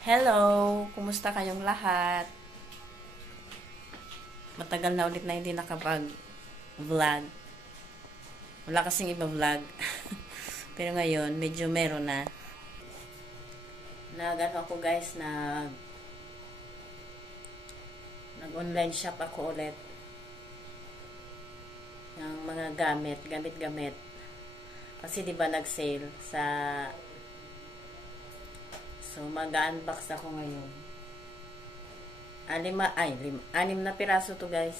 Hello! Kumusta kayong lahat? Matagal na ulit na hindi nakapag-vlog. Wala kasing iba vlog. Pero ngayon, medyo meron na. Nag-ano ako guys, nag-online shop ako ulit. Ng mga gamit-gamit. Kasi di ba nag-sale sa... So, mag-unbox ako ngayon. Anim na piraso to guys.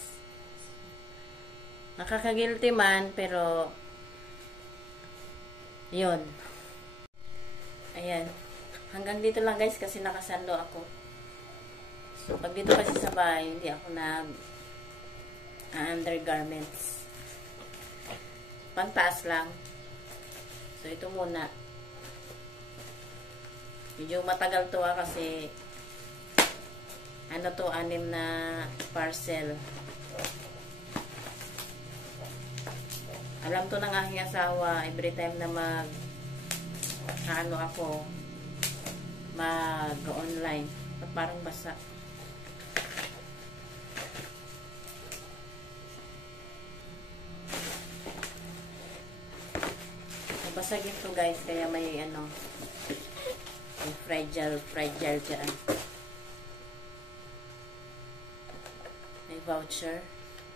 Nakakagilty man, pero yun. Ayan. Hanggang dito lang guys kasi nakasando ako. So, pag dito kasi sa bahay, hindi ako undergarments. Pantaas lang. So, ito muna. Medyo matagal to kasi ano to, 6 na parcel. Alam to ng aking asawa, every time na mag-online. Parang basa. Basagin to guys, kaya may fragile dyan. May voucher.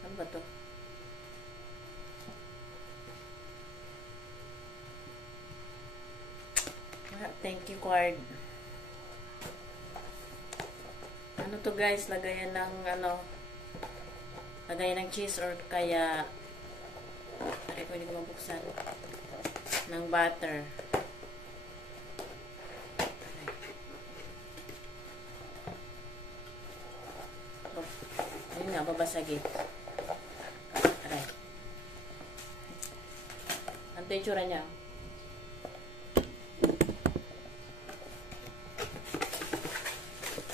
Ano ba to? Thank you card. Ano to guys? Lagayan ng cheese or kaya pwede ko mabuksan ng butter. Ayun nga, babasagin. Aray. Ano yung tsura niya?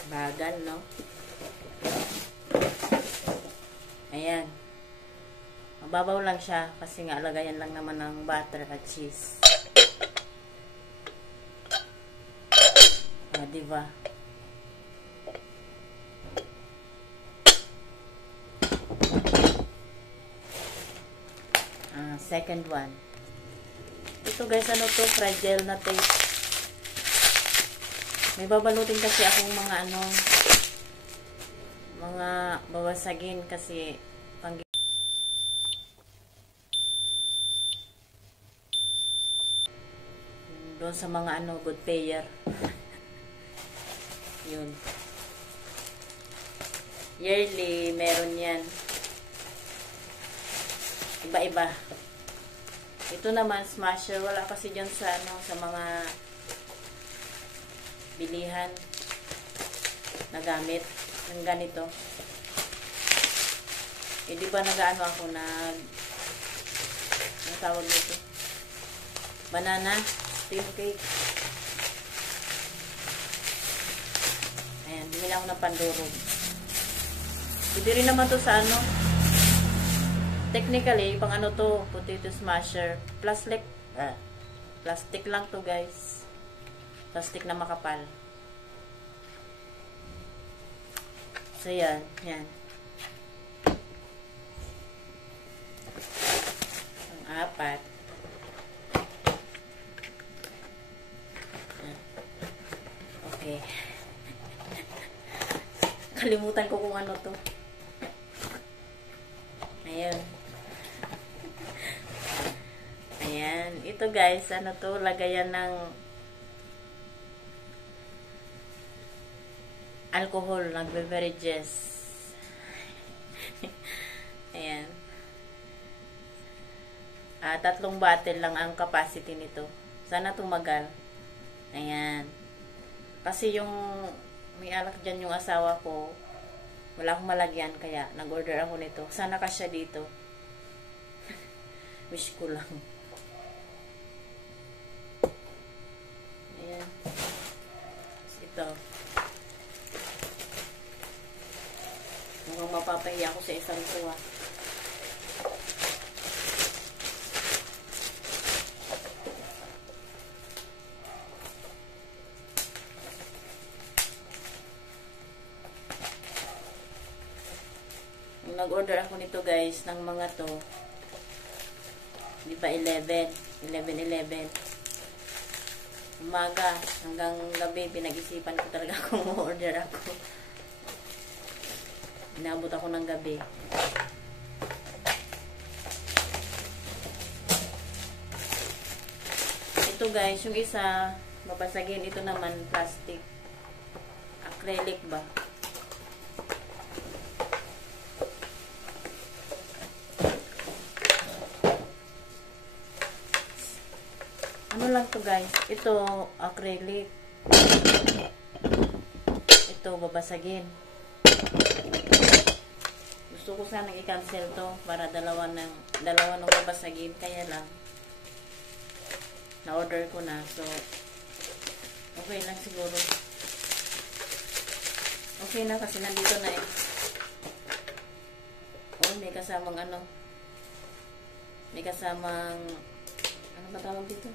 Bagal, no? Ayan. Mababaw lang siya kasi nga lagayan lang naman ng butter at cheese. Diba? Second one. Ito guys, ano to? Fragile na tape. May babalutin kasi akong mga babasagin kasi doon sa mga good payer. Yun. Yearly, meron yan. Iba-iba. Ito naman, smasher. Wala kasi dyan sa mga bilihan na gamit. Yung ganito. Di ba ako ang tawag nito? Banana steam cake. Ayan, bumili ako ng pandurog. Pwede rin naman to sa technically, pang to, potato smasher. Plastic lang to guys. Plastic na makapal. So, yan. Ang 4. Okay. Kalimutan ko kung ano to. Ayan. Ayan. Ito guys, lagayan ng alcohol, ng beverages. Ayan. 3 bottle lang ang capacity nito. Sana tumagal. Ayan. Kasi may alak dyan yung asawa ko. Wala akong malagyan, kaya nag-order ako nito. Sana kasya dito. Wish ko lang. Ayan. Ito. Mukhang mapapahiya ako sa isang tuwa. nag-order ako nito guys, ng mga to. Hindi pa 11. 11. Umaga hanggang gabi, pinag-isipan ko talaga kung order ako. Inabot ako ng gabi. Ito guys, yung isa, mabasagin. Ito naman, plastic. Acrylic ba? Ano lang to guys? Ito, acrylic. Ito, babasagin. Gusto ko sanang i-cancel to para dalawa nung babasagin. Kaya lang, na-order ko na. So, okay lang siguro. Okay na kasi nandito na eh. Oh, may kasamang ano. May kasamang, ano ba tawag dito?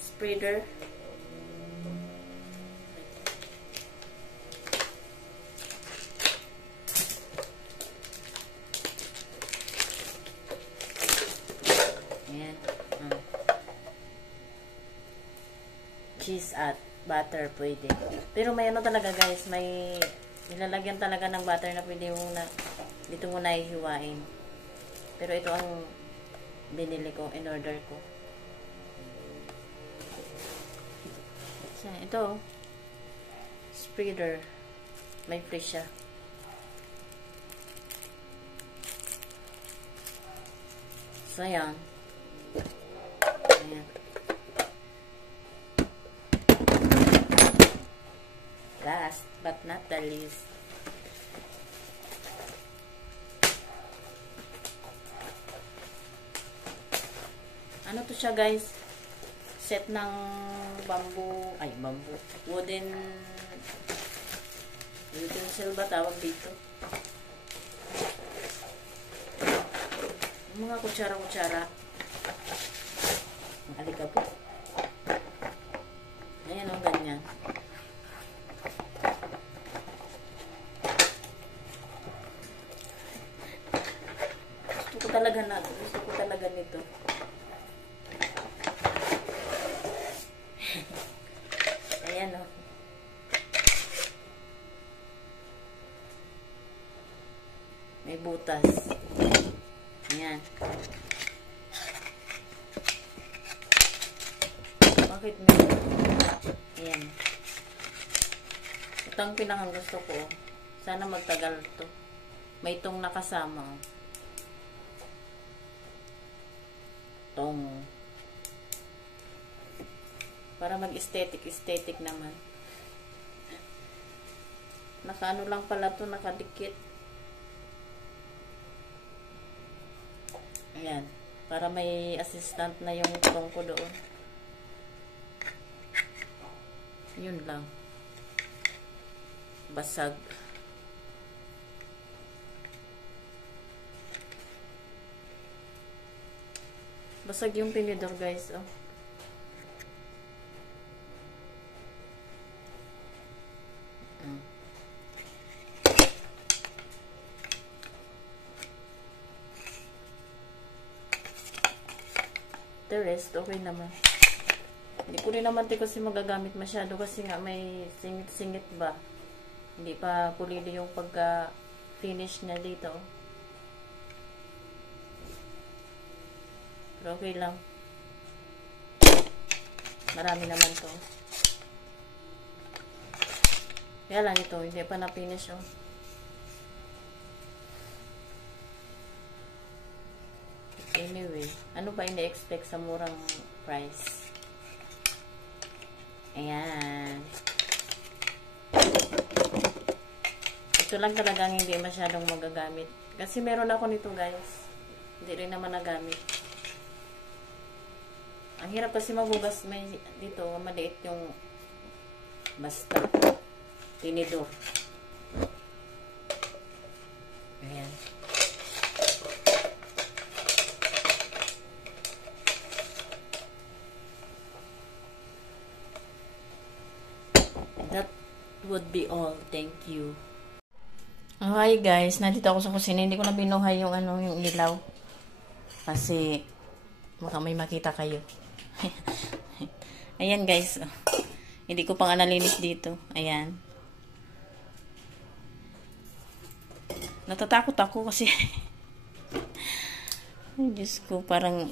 Spreader. Ayan. Cheese at butter pwede. Pero may ano talaga guys, may nilalagyan talaga ng butter na pwede mo na dito mo na ihiwain. Pero ito ang binili ko, in order ko. So, ito spreader. May free siya. So, ayan. Ayan. Last but not the least, ano to siya guys, set ng wooden utensil ba tawag dito, yung mga kutsara ang alikabok. Ayan o, ganyan. Gusto ko talaga nito. Ayan o. May butas. Ayan. Bakit may? Ayan. Ito ang pinakang gusto ko. Sana magtagal to. May itong nakasama. Tong. Para mag-aesthetic naman. Nakaano lang pala to, nakadikit. Ayan. Para may assistant na yung tong ko doon. Yun lang. Basag. Basag yung tinidor guys, oh. The rest, okay naman. Hindi ko rin naman kasi magagamit masyado kasi nga may singit-singit ba. Hindi pa pulido yung pagka-finish niya dito. Pero okay lang. Marami naman to. Kaya lang ito, hindi pa na-finish oh. Anyway, ano ba ini-expect sa murang price? Ayan. Ito lang talagang hindi masyadong magagamit. Kasi meron ako nito guys. Hindi rin naman nagamit. Ang hirap kasi magugas, may dito, maliit yung basta tinidor. Ayan. That would be all. Thank you. Hi guys, nandito ako sa kusina. Hindi ko na binuhay yung yung ilaw. Kasi baka may makita kayo. Ayan guys. Hindi ko pang nalinis dito. Ayan. Natatakot ako kasi ay, Diyos ko, parang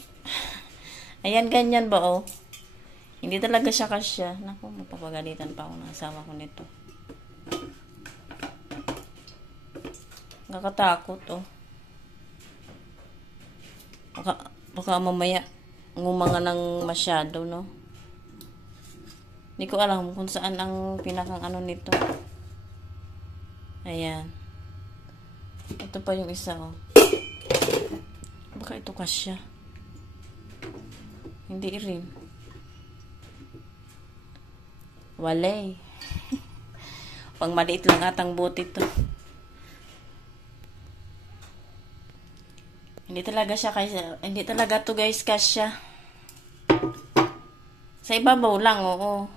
ayan, ganyan ba oh. Hindi talaga siya kasya. Naku, mapapagalitan pa ako ng asawa ko nito. Nakakatakot, oh. Baka mamaya ngumanga ng masyado, no? Hindi ko alam kung saan ang pinakang nito. Ayan. Ito pa yung isa, oh. Baka ito kasya. Hindi rin. Walay. Pang maliit lang atang bote ito. Hindi talaga to guys kasya. Sa ibabaw lang, oo.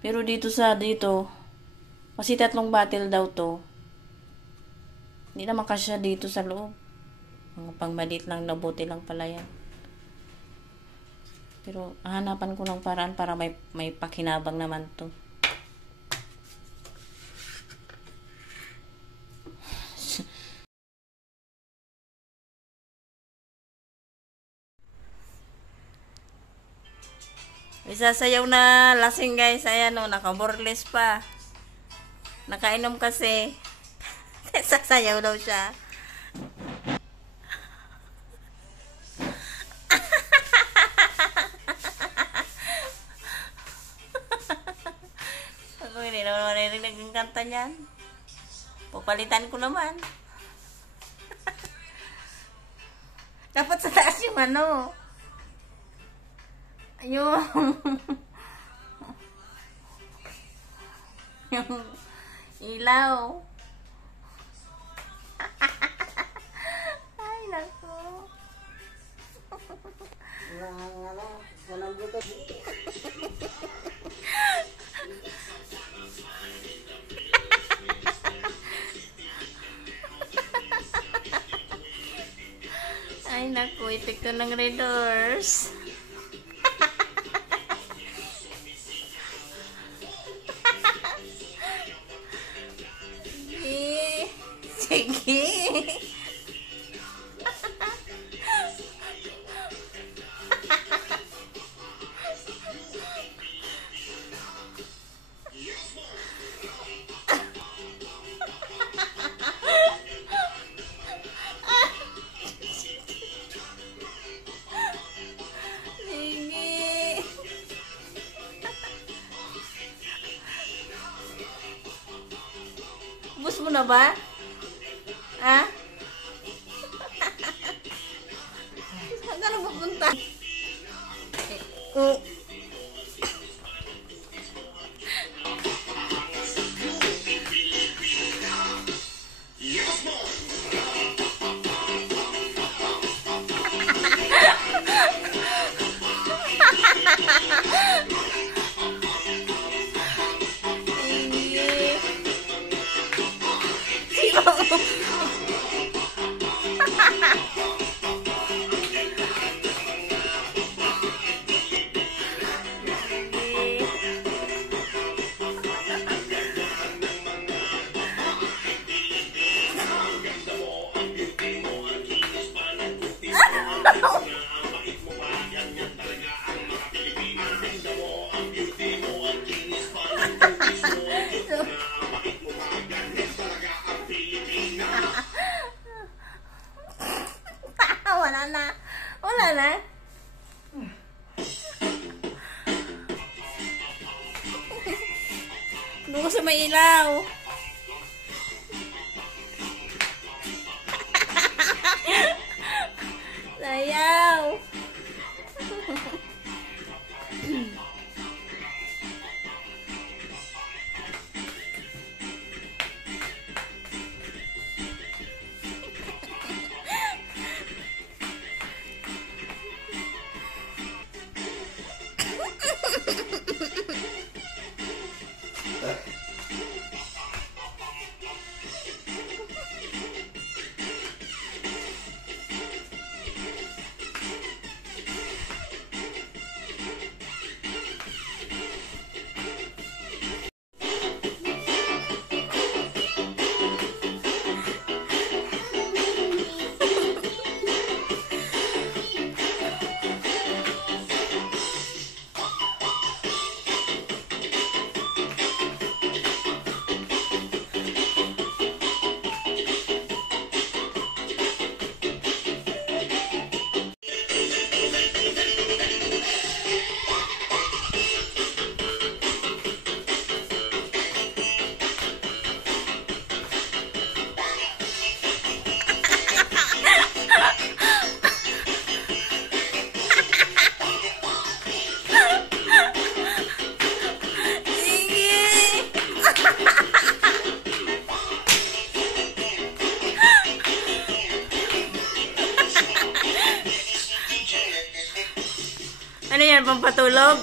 Pero dito kasi 3 bottle daw to. Hindi naman kasya dito sa loob. Mga pang maliit lang na bote lang pala yan. Pero hanapan ko ng paraan para may pakinabang naman to. Isasayaw na lasing guys. Ayan o, nakaborles pa. Nakainom kasi. Sasayaw daw siya. Ako hindi naman marinig ang kanta niyan. Papalitan ko naman. Dapat sa taas yung yung ilaw. Ay, nako. Walang buto. Ay, nako. Epekto ng Red Doors. Sige. Ubus mo na ba? Ha? Saan ka na pupunta? Wala na. Doon ko sa may ilaw. Sayaw. pampatulog.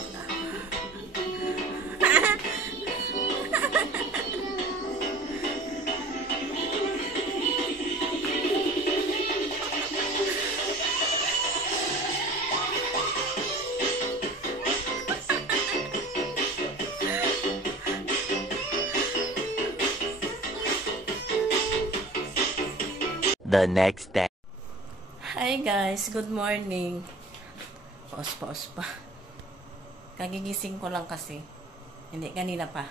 The next day. Hi guys, good morning. Paus pa. Kagigising ko lang kasi. Hindi, kanina pa.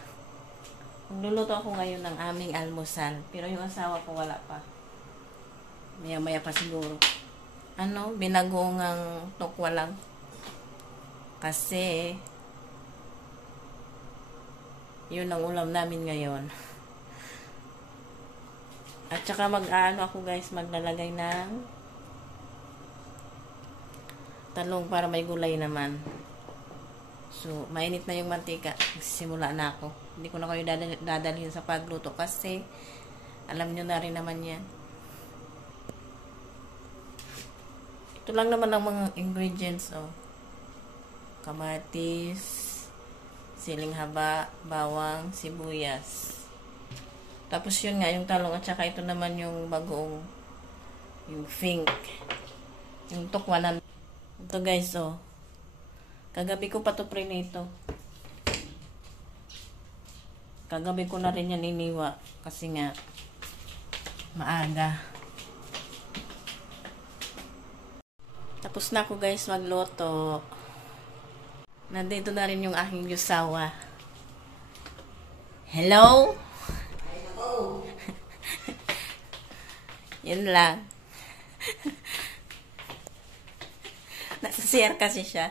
Magluluto ako ngayon ng aming almusal. Pero yung asawa ko wala pa. Maya-maya pa siguro. Binagongang tokwa lang. Kasi, yun ang ulam namin ngayon. At saka ako guys, maglalagay ng talong para may gulay naman. So, mainit na yung mantika. Simula na ako. Hindi ko na kayo dadalhin sa pagluto kasi alam nyo na rin naman yan. Ito lang naman ang mga ingredients. Kamatis, siling haba, bawang, sibuyas. Tapos yun nga, yung talong at saka ito naman yung bagoong, yung fink. Yung tukwanan. Ito guys, kagabi ko pa to prinito. Kagabi ko na rin yan iniwa. Kasi nga, maaga. Tapos na ako guys magluto. Nandito na rin yung aking yusawa. Hello? Yun lang. Nasa CR kasi siya.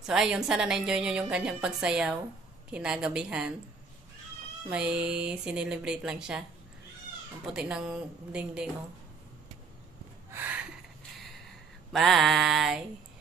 So, ayun. Sana na-enjoy nyo yung kanyang pagsayaw. Kinagabihan. May sinelebrate lang siya. Ang puti ng dingding, Bye!